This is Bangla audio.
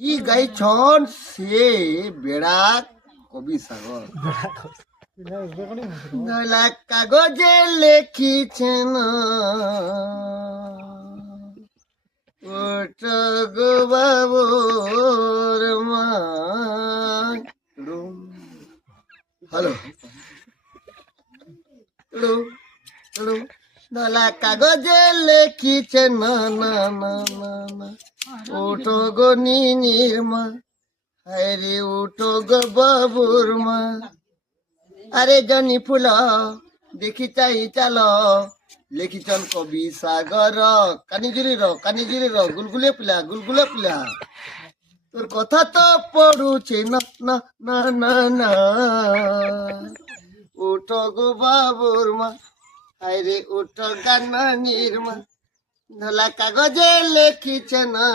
ই গাইছন সে বেড়া কবি সাগর ধলা কাগজে লেখিছেন ওট গো বাবুর মা। হ্যালো ধলা কাগজে লেখিছেন না না না না না উঠো গো নির্মা আরে উঠো গো বাবুর মা। আরে জনি ফুল দেখি চাই চাল লেখিছন কবি সাগর কানিজুরি র গুলগুলে পিলা তোর কথা তো পড়ুছে না না না না না উঠো গো বাবুর মা আরে উঠো গান নির্মা ধলা কাগজে লেখিছে না